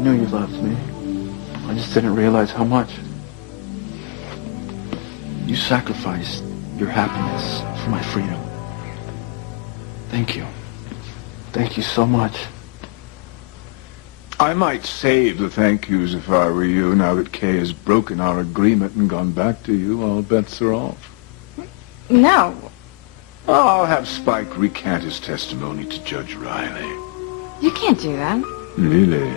knew you loved me. I just didn't realize how much. You sacrificed your happiness for my freedom. Thank you. Thank you so much. I might save the thank yous if I were you. Now that Kay has broken our agreement and gone back to you, all bets are off. No. Oh, I'll have Spike recant his testimony to Judge Riley. You can't do that. Really?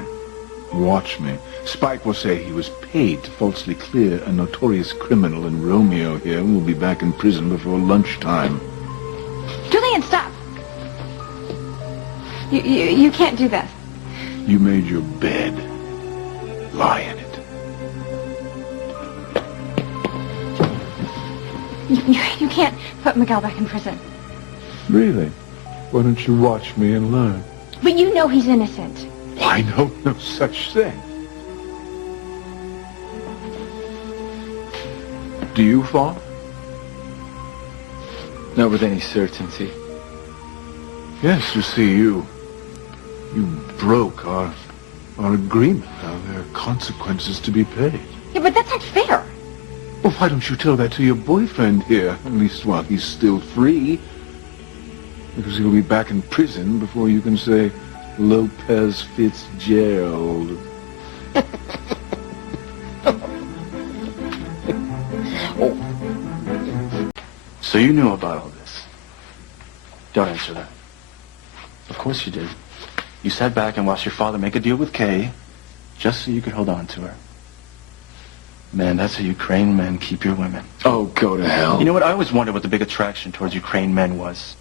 Watch me. Spike will say he was paid to falsely clear a notorious criminal, and Romeo here will be back in prison before lunchtime. Julian, stop. You can't do that. You made your bed. Lie in it. You can't put Miguel back in prison. Really? Why don't you watch me and learn? But you know he's innocent. I know no such thing. Do you, Fawn? Not with any certainty. Yes, you see, you broke our agreement. Now there are consequences to be paid. Yeah, but that's not fair. Well, why don't you tell that to your boyfriend here? At least while he's still free. Because he'll be back in prison before you can say Lopez Fitzgerald. Oh. So you knew about all this? Don't answer that. Of course you did. You sat back and watched your father make a deal with Kay just so you could hold on to her. Man, that's how Ukraine men keep your women. Oh, go to hell. You know what? I always wondered what the big attraction towards Ukraine men was.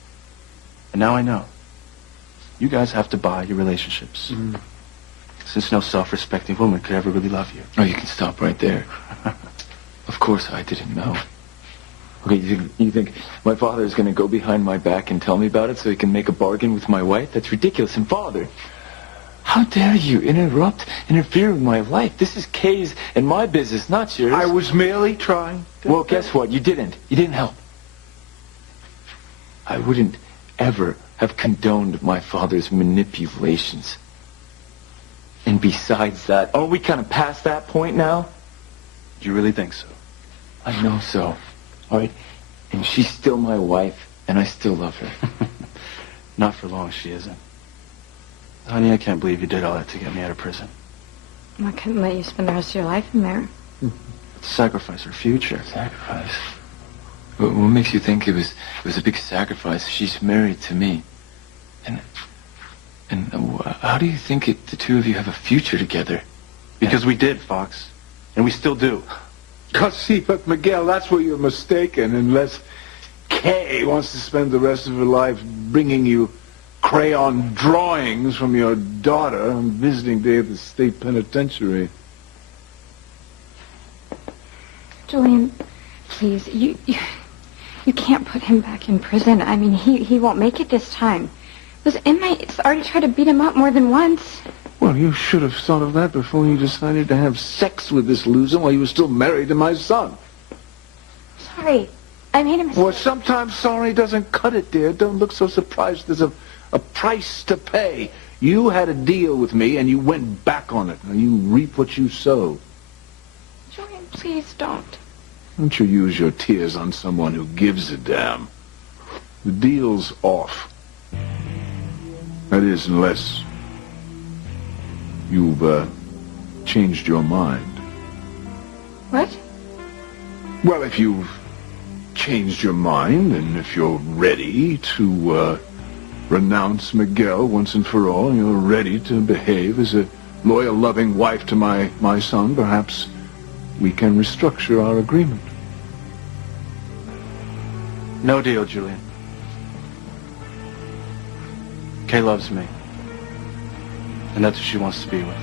And now I know. You guys have to buy your relationships. Since no self-respecting woman could ever really love you. Oh, you can stop right there. Of course I didn't know. Okay, you think my father is going to go behind my back and tell me about it so he can make a bargain with my wife? That's ridiculous. And Father, how dare you interfere with my life? This is Kay's and my business, not yours. I was merely trying to... Well, guess what? You didn't. You didn't help. I wouldn't ever have condoned my father's manipulations. And besides that, aren't we kind of past that point now? Do you really think so? I know so. All right? And she's still my wife, and I still love her. Not for long, she isn't. Honey, I can't believe you did all that to get me out of prison. I couldn't let you spend the rest of your life in there. Sacrifice her future. Sacrifice? What makes you think it was a big sacrifice? She's married to me. And how do you think the two of you have a future together? Because we did, Fox. And we still do. See, but Miguel, that's where you're mistaken. Unless Kay wants to spend the rest of her life bringing you crayon drawings from your daughter on visiting day at the state penitentiary. Julian, please, you can't put him back in prison. I mean, he won't make it this time. Those inmates already tried to beat him up more than once. Well, you should have thought of that before you decided to have sex with this loser while you were still married to my son. Sorry, I made a mistake. Well, sometimes sorry doesn't cut it, dear. Don't look so surprised. There's a price to pay. You had a deal with me, and you went back on it. Now, you reap what you sow. Julian, please don't. Don't you use your tears on someone who gives a damn. The deal's off. That is, unless you've changed your mind. What? Well, if you've changed your mind, and if you're ready to renounce Miguel once and for all, and you're ready to behave as a loyal, loving wife to my son, perhaps we can restructure our agreement. No deal, Julian. Kay loves me. And that's who she wants to be with.